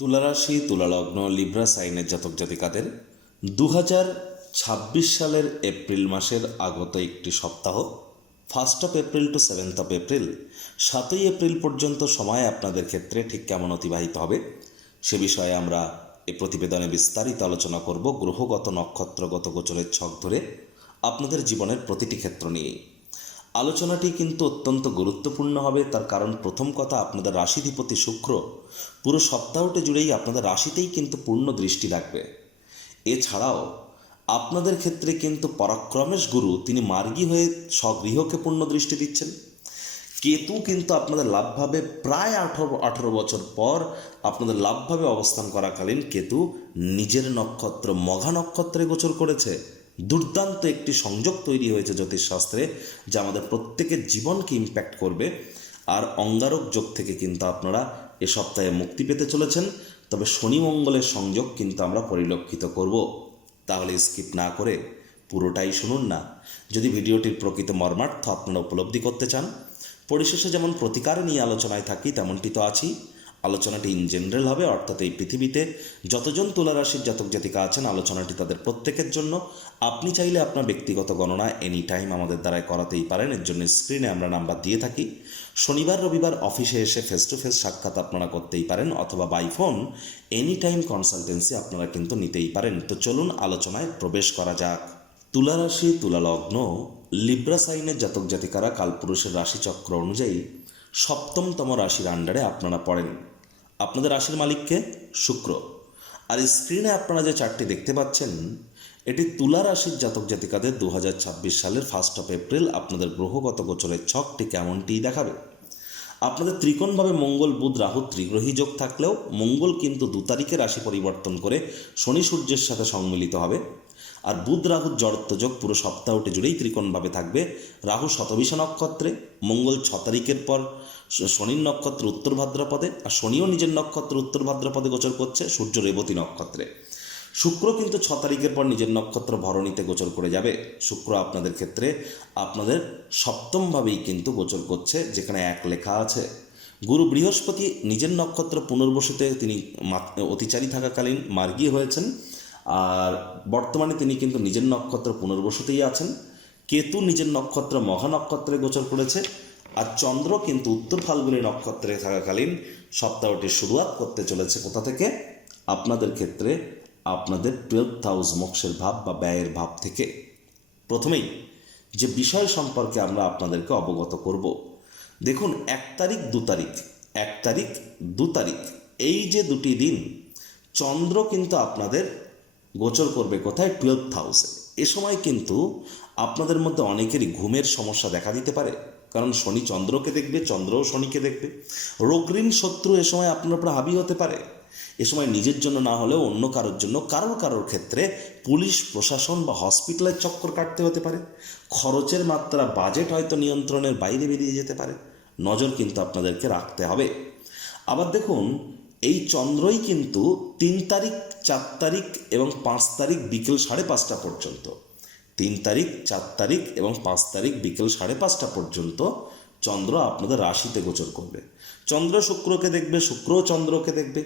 তুলারাশি তুলালগ্ন Libra সাইনের জাতক জাতিকাদের 2026 সালের এপ্রিল মাসের আগত একটি সপ্তাহ 1 এপ্রিল টু 7 এপ্রিল 7 এপ্রিল পর্যন্ত সময় আপনাদের ক্ষেত্রে ঠিক কেমন অতিবাহিত হবে সে বিষয়ে আমরা এই প্রতিবেদনে বিস্তারিত আলোচনা করব। গ্রহগত নক্ষত্রগত গোচরের ছক ধরে আপনাদের জীবনের প্রতিটি ক্ষেত্র নিয়ে আলোচনাটি কিন্তু অত্যন্ত গুরুত্বপূর্ণ হবে। তার কারণ প্রথম কথা, আপনাদের রাশিধিপতি শুক্র পুরো সপ্তাহটি জুড়েই আপনাদের রাশিতেই কিন্তু পূর্ণ দৃষ্টি রাখবে। এছাড়াও আপনাদের ক্ষেত্রে কিন্তু পরাক্রমেশ গুরু তিনি মার্গী হয়ে স্বগৃহকে পূর্ণ দৃষ্টি দিচ্ছেন। কেতু কিন্তু আপনাদের লাভভাবে প্রায় 18 বছর পর আপনাদের লাভভাবে অবস্থান করাকালীন কেতু নিজের নক্ষত্র মঘা নক্ষত্রে গোচর করেছে। দুর্দান্ত একটি সংযোগ তৈরি হয়েছে জ্যোতিষশাস্ত্রে, যা আমাদের প্রত্যেকের জীবনকে ইম্প্যাক্ট করবে। আর অঙ্গারক যোগ থেকে কিন্তু আপনারা এ সপ্তাহে মুক্তি পেতে চলেছেন। তবে শনি মঙ্গলের সংযোগ কিন্তু আমরা পরিলক্ষিত করব। তাহলে স্কিপ না করে পুরোটাই শুনুন না। যদি ভিডিওটির প্রকৃত মর্মার্থ আপনারা উপলব্ধি করতে চান, পরিশেষে যেমন প্রতিকার নিয়ে আলোচনায় থাকি তেমনটি তো আছি। আলোচনাটি ইন জেনারেল হবে, অর্থাৎ এই পৃথিবীতে যতজন তুলা রাশির জাতক জাতিকা আছেন আলোচনাটি তাদের প্রত্যেকের জন্য। আপনি চাইলে আপনার ব্যক্তিগত গণনা এনি টাইম আমাদের দ্বারাই করাতেই পারেন। এর জন্য স্ক্রিনে আমরা নাম্বার দিয়ে থাকি। শনিবার রবিবার অফিসে এসে ফেস টু ফেস সাক্ষাৎ আপনারা করতেই পারেন, অথবা by phone any time consultancy আপনারা কিন্তু নিতেই পারেন। তো চলুন আলোচনায় প্রবেশ করা যাক। তুলা রাশি তুলা লগ্ন লিব্রা সাইনের জাতক জাতিকারা কালপুরুষের রাশিচক্র অনুযায়ী সপ্তমতম রাশির আন্ডারে আপনারা পড়েন। আপনাদের রাশির মালিককে শুক্র। আর স্ক্রিনে আপনারা যে চার্টটি দেখতে পাচ্ছেন, এটি তুলা রাশির জাতক জাতিকাদের 2026 সালের 1 এপ্রিল আপনাদের গ্রহগত গোচরের ছকটি কেমনটিই দেখাবে। আপনাদের ত্রিকোণভাবে মঙ্গল বুধ রাহু ত্রিগ্রহী যোগ থাকলেও মঙ্গল কিন্তু 2 তারিখে রাশি পরিবর্তন করে শনি সূর্যের সাথে সম্মিলিত হবে। আর বুধ রাহুর জড়ত্ব যোগ পুরো সপ্তাহটি জুড়েই ত্রিকোণভাবে থাকবে। রাহু শতবিশা নক্ষত্রে, মঙ্গল 6 তারিখের পর শনির নক্ষত্র উত্তর ভাদ্রপদে, আর শনিও নিজের নক্ষত্র উত্তর ভাদ্রপদে গোচর করছে সূর্য রেবতী নক্ষত্রে। শুক্র কিন্তু 6 তারিখের পর নিজের নক্ষত্র ভরণীতে গোচর করে যাবে। শুক্র আপনাদের ক্ষেত্রে আপনাদের সপ্তমভাবেই কিন্তু গোচর করছে, যেখানে 1 লেখা আছে। গুরু বৃহস্পতি নিজের নক্ষত্র পুনর্বসুতে তিনি অতিচারী থাকাকালীন মার্গী হয়েছেন, আর বর্তমানে তিনি কিন্তু নিজের নক্ষত্র পুনর্বসুতেই আছেন। কেতু নিজের নক্ষত্র মঘা নক্ষত্রে গোচর করেছে, আর চন্দ্র কিন্তু উত্তর ফাল্গুনী নক্ষত্রে থাকাকালীন সপ্তাহটি শুরুয়াত করতে চলেছে কোথা থেকে? আপনাদের ক্ষেত্রে আপনাদের 12th হাউস মোক্ষের ভাব বা ব্যয়ের ভাব থেকে। প্রথমেই যে বিষয় সম্পর্কে আমরা আপনাদেরকে অবগত করব, দেখুন 1 তারিখ 2 তারিখ 1 তারিখ 2 তারিখ এই যে দুটি দিন চন্দ্র কিন্তু আপনাদের গোচর করবে কোথায়? 12th হাউসে। এ সময় কিন্তু আপনাদের মধ্যে অনেকেরই ঘুমের সমস্যা দেখা দিতে পারে, কারণ শনি চন্দ্রকে দেখবে, চন্দ্রও শনিকে দেখবে। রোগ ঋণ শত্রু এ সময় আপনার উপর হাবি হতে পারে। এ সময় নিজের জন্য না হলেও অন্য কারোর জন্য কারোর ক্ষেত্রে পুলিশ প্রশাসন বা হসপিটালের চক্কর কাটতে হতে পারে। খরচের মাত্রা বাজেট হয়তো নিয়ন্ত্রণের বাইরে বেরিয়ে যেতে পারে। নজর কিন্তু আপনাদেরকে রাখতে হবে। আবার দেখুন, এই চন্দ্রই কিন্তু 3 তারিখ 4 তারিখ এবং 5 তারিখ বিকেল 5:30 পর্যন্ত, 3 তারিখ 4 তারিখ এবং 5 তারিখ বিকেল 5:30 পর্যন্ত চন্দ্র আপনাদের রাশিতে গোচর করবে। চন্দ্র শুক্রকে দেখবে, শুক্রও চন্দ্রকে দেখবে।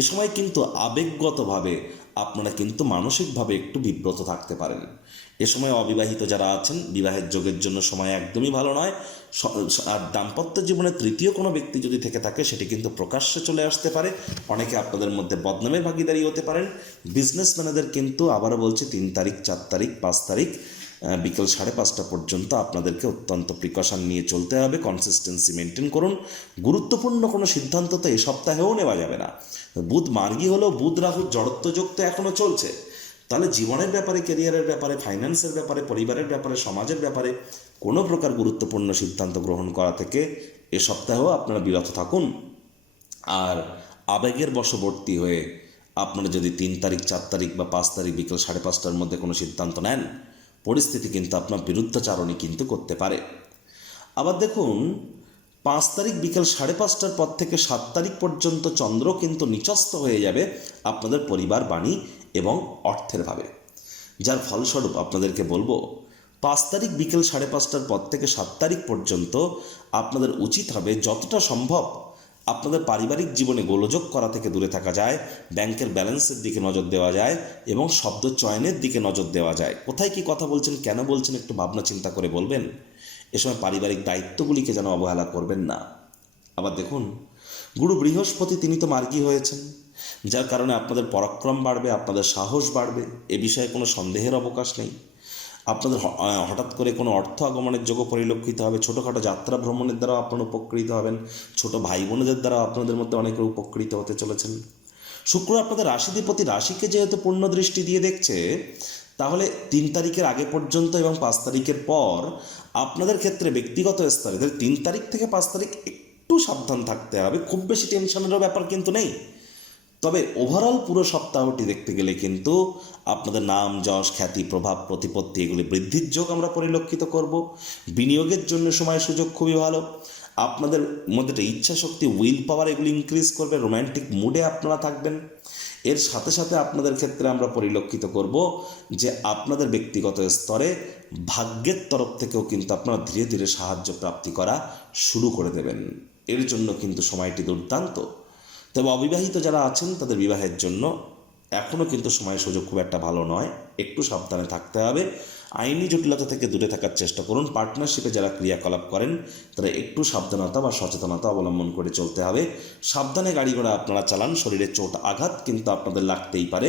এ সময় কিন্তু আবেগগতভাবে আপনারা কিন্তু মানসিকভাবে একটু বিব্রত থাকতে পারেন। এ সময় অবিবাহিত যারা আছেন, বিবাহের যোগের জন্য সময় একদমই ভালো নয়। আর দাম্পত্য জীবনে তৃতীয় কোনো ব্যক্তি যদি থেকে থাকে সেটি কিন্তু প্রকাশ্যে চলে আসতে পারে। অনেকে আপনাদের মধ্যে বদনামের ভাগিদারি হতে পারেন। বিজনেসম্যানেদের কিন্তু আবারও বলছি 3 তারিখ 4 তারিখ 5 তারিখ বিকেল 5:30 পর্যন্ত আপনাদেরকে অত্যন্ত প্রিকশন নিয়ে চলতে হবে। কনসিস্টেন্সি মেনটেন করুন। গুরুত্বপূর্ণ কোনো সিদ্ধান্ত তো এ সপ্তাহেও নেওয়া যাবে না। বুধ মার্গী হলেও বুধ রাহুর জড়ত্ব যোগ তো এখনও চলছে। তাহলে জীবনের ব্যাপারে, ক্যারিয়ারের ব্যাপারে, ফাইন্যান্সের ব্যাপারে, পরিবারের ব্যাপারে, সমাজের ব্যাপারে কোনো প্রকার গুরুত্বপূর্ণ সিদ্ধান্ত গ্রহণ করা থেকে এ সপ্তাহেও আপনারা বিরত থাকুন। আর আবেগের বশবর্তী হয়ে আপনারা যদি 3 তারিখ 4 তারিখ বা 5 তারিখ বিকেল 5:30 মধ্যে কোনো সিদ্ধান্ত নেন, পরিস্থিতি কিন্তু আপনার বিরুদ্ধাচারণই কিন্তু করতে পারে। আবার দেখুন, 5 তারিখ বিকেল 5:30 পর থেকে 7 তারিখ পর্যন্ত চন্দ্র কিন্তু নিচস্থ হয়ে যাবে আপনাদের পরিবার, বাণী এবং অর্থের ভাবে। যার ফলস্বরূপ আপনাদেরকে বলবো, 5 তারিখ বিকেল 5:30 পর থেকে 7 তারিখ পর্যন্ত আপনাদের উচিত হবে যতটা সম্ভব আপনাদের পারিবারিক জীবনে গোলযোগ করা থেকে দূরে থাকা যায়, ব্যাংকের ব্যালেন্সের দিকে নজর দেওয়া যায় এবং শব্দ চয়নের দিকে নজর দেওয়া যায়। কোথায় কি কথা বলছেন, কেন বলছেন, একটু ভাবনা চিন্তা করে বলবেন। এ সময় পারিবারিক দায়িত্বগুলিকে যেন অবহেলা করবেন না। আবার দেখুন, গুরু বৃহস্পতি তিনি তো মার্গী হয়েছেন, যার কারণে আপনাদের পরাক্রম বাড়বে, আপনাদের সাহস বাড়বে, এ বিষয়ে কোনো সন্দেহের অবকাশ নেই। আপনাদের হঠাৎ করে কোনো অর্থ আগমনের যোগ্য পরিলক্ষিত হবে। ছোটোখাটো যাত্রা ভ্রমণের দ্বারাও আপনারা উপকৃত হবেন। ছোট ভাই বোনেদের দ্বারা আপনাদের মধ্যে অনেকে উপকৃত হতে চলেছেন। শুক্র আপনাদের রাশিধিপতি রাশিকে যেহেতু পূর্ণ দৃষ্টি দিয়ে দেখছে, তাহলে 3 তারিখের আগে পর্যন্ত এবং 5 তারিখের পর আপনাদের ক্ষেত্রে ব্যক্তিগত স্তরে 3 তারিখ থেকে 5 তারিখ একটু সাবধান থাকতে হবে। খুব বেশি টেনশনেরও ব্যাপার কিন্তু নেই। তবে ওভারঅল পুরো সপ্তাহটি দেখতে গেলে কিন্তু আপনাদের নাম, যশ, খ্যাতি, প্রভাব, প্রতিপত্তি এগুলি বৃদ্ধির যোগ আমরা পরিলক্ষিত করব। বিনিয়োগের জন্য সময় সুযোগ খুবই ভালো। আপনাদের মধ্যে একটা ইচ্ছা শক্তি, উইল পাওয়ার এগুলি ইনক্রিজ করবে। রোম্যান্টিক মুডে আপনারা থাকবেন। এর সাথে সাথে আপনাদের ক্ষেত্রে আমরা পরিলক্ষিত করব যে আপনাদের ব্যক্তিগত স্তরে ভাগ্যের তরফ থেকেও কিন্তু আপনারা ধীরে ধীরে সাহায্য প্রাপ্তি করা শুরু করে দেবেন। এর জন্য কিন্তু সময়টি দুর্দান্ত। তবে অবিবাহিত যারা আছেন তাদের বিবাহের জন্য এখনও কিন্তু সময় সুযোগ খুব একটা ভালো নয়, একটু সাবধানে থাকতে হবে। আইনি জটিলতা থেকে দূরে থাকার চেষ্টা করুন। পার্টনারশিপে যারা ক্রিয়াকলাপ করেন তারা একটু সাবধানতা বা সচেতনতা অবলম্বন করে চলতে হবে। সাবধানে গাড়ি ঘোড়া আপনারা চালান। শরীরে চোট আঘাত কিন্তু আপনাদের লাগতেই পারে।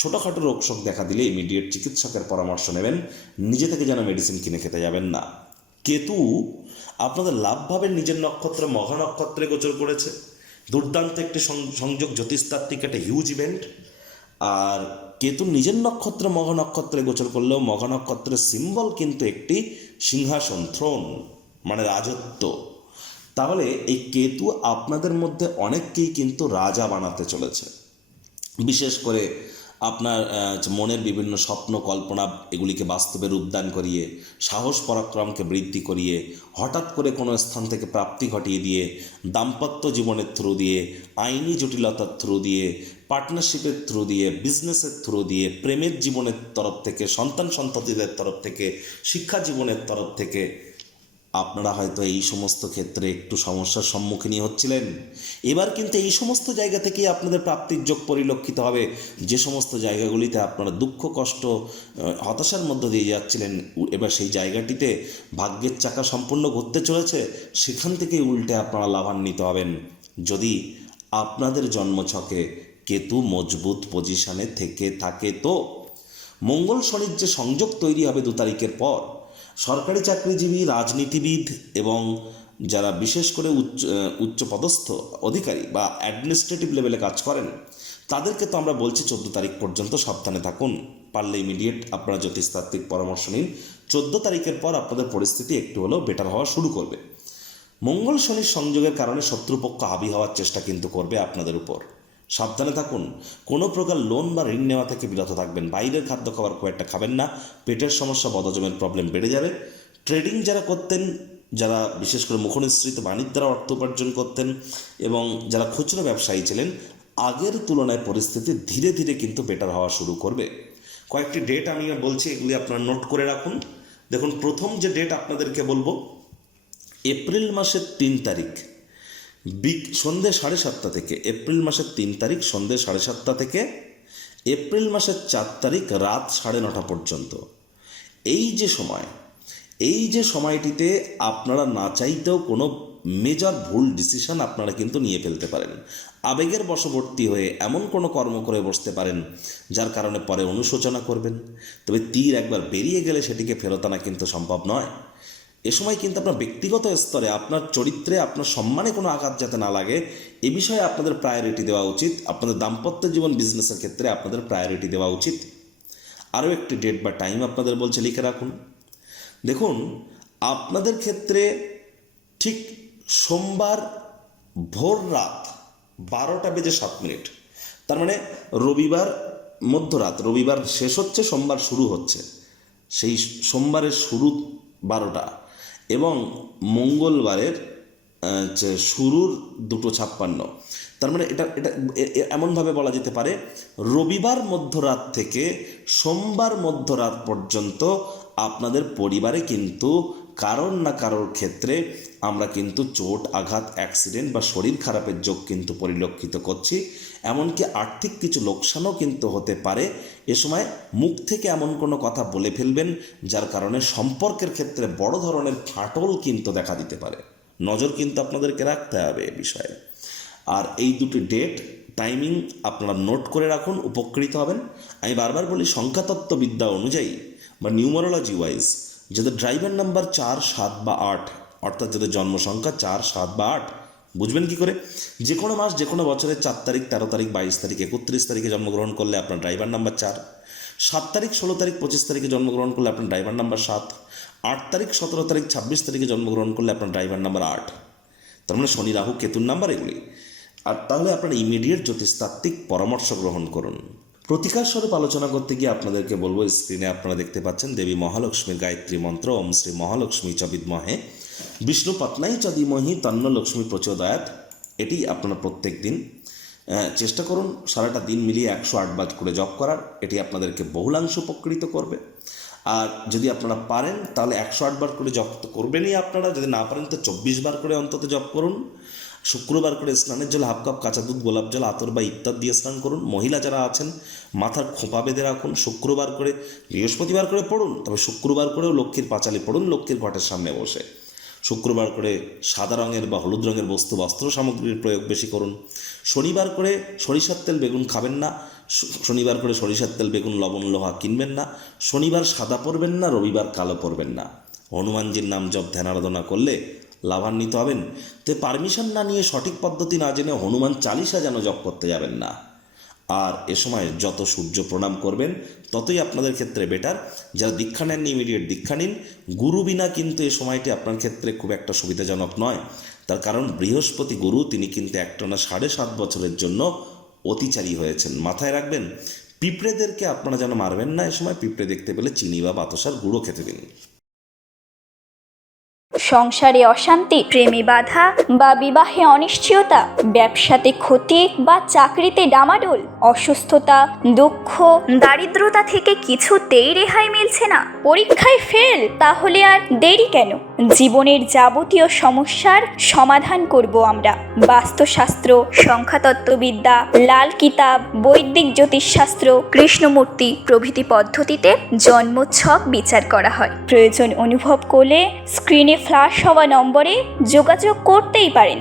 ছোটোখাটো রোগশোক দেখা দিলে ইমিডিয়েট চিকিৎসকের পরামর্শ নেবেন। নিজে থেকে যেন মেডিসিন কিনে খেতে যাবেন না। কেতু আপনাদের লাভভাবের নিজের নক্ষত্র মঘা নক্ষত্রে গোচর করেছে। দুর্দান্ত একটি সংযোগ, জ্যোতিষতাত্ত্বিক একটা হিউজ ইভেন্ট। আর কেতু নিজের নক্ষত্র মঘা নক্ষত্রে গোচর করলেও মঘা নক্ষত্রের সিম্বল কিন্তু একটি সিংহাসন, থ্রোন, মানে রাজত্ব। তাহলে এই কেতু আপনাদের মধ্যে অনেককেই কিন্তু রাজা বানাতে চলেছে। বিশেষ করে আপনার মনের বিভিন্ন স্বপ্ন কল্পনা এগুলিকে বাস্তবে রূপদান করিয়ে, সাহস পরাক্রমকে বৃদ্ধি করিয়ে, হঠাৎ করে কোনো স্থান থেকে প্রাপ্তি ঘটিয়ে দিয়ে, দাম্পত্য জীবনের থ্রু দিয়ে, আইনি জটিলতার থ্রু দিয়ে, পার্টনারশিপের থ্রু দিয়ে, বিজনেসের থ্রু দিয়ে, প্রেমের জীবনের তরফ থেকে, সন্তান সন্ততিদের তরফ থেকে, শিক্ষা জীবনের তরফ থেকে আপনারা হয়তো এই সমস্ত ক্ষেত্রে একটু সমস্যার সম্মুখীন হচ্ছিলেন। এবার কিন্তু এই সমস্ত জায়গা থেকেই আপনাদের প্রাপ্তির যোগ পরিলক্ষিত হবে। যে সমস্ত জায়গাগুলিতে আপনারা দুঃখ, কষ্ট, হতাশার মধ্য দিয়ে যাচ্ছিলেন, এবার সেই জায়গাটিতে ভাগ্যের চাকা সম্পূর্ণ ঘুরতে চলেছে। সেখান থেকেই উল্টে আপনারা লাভান্বিত হবেন, যদি আপনাদের জন্মছকে কেতু মজবুত পজিশনে থেকে থাকে। তো মঙ্গল শনির যে সংযোগ তৈরি হবে 2 তারিখের পর, সরকারি চাকরিজীবী, রাজনীতিবিদ এবং যারা বিশেষ করে উচ্চপদস্থ অধিকারী বা অ্যাডমিনিস্ট্রেটিভ লেভেলে কাজ করেন, তাদেরকে তো আমরা বলছি 14 তারিখ পর্যন্ত সাবধানে থাকুন। পারলে ইমিডিয়েট আপনারা জ্যোতিষতাত্ত্বিক পরামর্শ নিন। 14 তারিখের পর আপনাদের পরিস্থিতি একটু হলেও বেটার হওয়া শুরু করবে। মঙ্গল শনির সংযোগের কারণে শত্রুপক্ষ হাবি হওয়ার চেষ্টা কিন্তু করবে আপনাদের উপর। সাবধানে থাকুন। কোনো প্রকার লোন বা ঋণ নেওয়া থেকে বিরত থাকবেন। বাইরের খাদ্য খাবার খুব একটা খাবেন না। পেটের সমস্যা, বদহজমের প্রবলেম বেড়ে যাবে। ট্রেডিং যারা করতেন, যারা বিশেষ করে মুখনিসৃত বাণিজ্য দ্বারা অর্থ উপার্জন করতেন এবং যারা খুচরো ব্যবসায়ী ছিলেন, আগের তুলনায় পরিস্থিতি ধীরে ধীরে কিন্তু বেটার হওয়া শুরু করবে। কয়েকটি ডেট আমি বলছি, এগুলি আপনারা নোট করে রাখুন। দেখুন, প্রথম যে ডেট আপনাদেরকে বলবো, এপ্রিল মাসের 3 তারিখ সন্ধ্যে 7:30 থেকে, এপ্রিল মাসের 3 তারিখ সন্ধ্যে 7:30 থেকে এপ্রিল মাসের 4 তারিখ রাত 9:30 পর্যন্ত এই যে সময়টিতে আপনারা না চাইতেও কোনো মেজর ভুল ডিসিশন আপনারা কিন্তু নিয়ে ফেলতে পারেন। আবেগের বশবর্তী হয়ে এমন কোনো কর্ম করে বসতে পারেন যার কারণে পরে অনুশোচনা করবেন। তবে তীর একবার বেরিয়ে গেলে সেটিকে ফেরত আনা কিন্তু সম্ভব নয়। এ সময় কিন্তু আপনার ব্যক্তিগত স্তরে, আপনার চরিত্রে, আপনার সম্মানে কোনো আঘাত যাতে না লাগে, এ বিষয়ে আপনাদের প্রায়োরিটি দেওয়া উচিত। আপনাদের দাম্পত্য জীবন, বিজনেসের ক্ষেত্রে আপনাদের প্রায়োরিটি দেওয়া উচিত। আরও একটি ডেট বা টাইম আপনাদের বলছে, লিখে রাখুন। দেখুন, আপনাদের ক্ষেত্রে ঠিক সোমবার ভোর রাত 12:07, তার মানে রবিবার মধ্যরাত, রবিবার শেষ হচ্ছে, সোমবার শুরু হচ্ছে, সেই সোমবারের শুরু 12টা এবং মঙ্গলবারের শুরুর 2:56। তার মানে এটা এমনভাবে বলা যেতে পারে, রবিবার মধ্যরাত থেকে সোমবার মধ্যরাত পর্যন্ত আপনাদের পরিবারে কিন্তু কারোর না কারোর ক্ষেত্রে আমরা কিন্তু চোট, আঘাত, অ্যাক্সিডেন্ট বা শরীর খারাপের যোগ কিন্তু পরিলক্ষিত করছি। এমনকি আর্থিক কিছু লোকসানও কিন্তু হতে পারে। এ সময় মুখ থেকে এমন কোনো কথা বলে ফেলবেন যার কারণে সম্পর্কের ক্ষেত্রে বড় ধরনের ফাটল কিন্তু দেখা দিতে পারে। নজর কিন্তু আপনাদেরকে রাখতে হবে এ বিষয়ে। আর এই দুটি ডেট, টাইমিং আপনারা নোট করে রাখুন, উপকৃত হবেন। আমি বারবার বলি, সংখ্যাতত্ত্ববিদ্যা অনুযায়ী বা নিউমারোলজি ওয়াইজ যাদের ড্রাইভার নাম্বার 4, 7 বা 8, অর্থাৎ যাদের জন্ম সংখ্যা 4, 7 বা 8, বুঝবেন কি করে? যে কোনো মাস, যে কোনো বছরের 4 তারিখ, 13 তারিখ, 22 তারিখ, 31 তারিখে জন্মগ্রহণ করলে আপনার ড্রাইভার নাম্বার 4, 7 তারিখ, 16 তারিখ, 25 তারিখে জন্মগ্রহণ করলে আপনার ড্রাইভার নাম্বার 7, 8 তারিখ, 17 তারিখ, 26 তারিখে জন্মগ্রহণ করলে আপনার ড্রাইভার নাম্বার 8। তার মানে শনি, রাহু, কেতুর নাম্বার এগুলি। আর তাহলে আপনারা ইমিডিয়েট জ্যোতিষতাত্ত্বিক পরামর্শ গ্রহণ করুন। প্রতিকার স্বরূপ আলোচনা করতে গিয়ে আপনাদেরকে বলবো, স্ক্রিনে আপনারা দেখতে পাচ্ছেন দেবী মহালক্ষ্মীর গায়ত্রী মন্ত্র, ওম শ্রী মহালক্ষ্মী চ বিদ্মহে বিষ্ণু পত্নাই চ ধীমহি তন্ন লক্ষ্মী প্রচোদয়াৎ। এটি আপনারা প্রত্যেক দিন চেষ্টা করুন সারাটা দিন মিলিয়ে 108 বার করে জপ করার। এটি আপনাদেরকে বহুলাংশ উপকৃত করবে। আর যদি আপনারা পারেন তাহলে 108 বার করে জপ তো করবেনই আপনারা, যদি না পারেন তো 24 বার করে অন্তত জপ করুন। শুক্রবার করে স্নানের জল 1/2 কাপ কাঁচা দুধ, গোলাপ জল, আতর বা ইত্যাদি দিয়ে স্নান করুন। মহিলা যারা আছেন মাথার খোঁপা বেঁধে রাখুন। শুক্রবার করে, বৃহস্পতিবার করে পড়ুন, তবে শুক্রবার করেও লক্ষ্মীর পাঁচালি পড়ুন লক্ষ্মীর ঘটের সামনে বসে। শুক্রবার করে সাদা রঙের বা হলুদ রঙের বস্ত্র সামগ্রীর প্রয়োগ বেশি করুন। শনিবার করে সরিষার তেল বেগুন খাবেন না। শনিবার করে সরিষার তেল বেগুন লবণ লোহা কিনবেন না। শনিবার সাদা পরবেন না, রবিবার কালো পরবেন না। হনুমানজির নাম জপ ধ্যান আরাধনা করলে লাভান্বিত হবেন। তো পারমিশন না নিয়ে, সঠিক পদ্ধতি না জেনে হনুমান চালিসা যেন জপ করতে যাবেন না। আর এ সময় যত সূর্য প্রণাম করবেন ততই আপনাদের ক্ষেত্রে বেটার। যারা দীক্ষা নেননি ইমিডিয়েট দীক্ষা নিন। গুরু বিনা কিন্তু এ সময়টি আপনার ক্ষেত্রে খুব একটা সুবিধাজনক নয়। তার কারণ বৃহস্পতি গুরু, তিনি কিন্তু একটানা 7.5 বছরের জন্য অতিচারী হয়েছেন। মাথায় রাখবেন, পিঁপড়েদেরকে আপনারা যেন মারবেন না এ সময়। পিঁপড়ে দেখতে পেলে চিনি বা বাতাসার গুঁড়ো খেতে দিন। সংসারে অশান্তি, প্রেমে বাধা বা বিবাহে অনিশ্চয়তা, ব্যবসাতে ক্ষতি বা চাকরিতে ডামাডোল, অসুস্থতা, দুঃখ, দারিদ্রতা থেকে কিছুতেই রেহাই মিলছে না, পরীক্ষায় ফেল, তাহলে আর দেরি কেন? জীবনের যাবতীয় সমস্যার সমাধান করব আমরা। বাস্তুশাস্ত্র, সংখ্যাতত্ত্ববিদ্যা, লাল কিতাব, বৈদিক জ্যোতিষশাস্ত্র, কৃষ্ণমূর্তি প্রভৃতি পদ্ধতিতে জন্মছক বিচার করা হয়। প্রয়োজন অনুভব করলে স্ক্রিনে ফ্ল্যাশ হওয়া নম্বরে যোগাযোগ করতেই পারেন।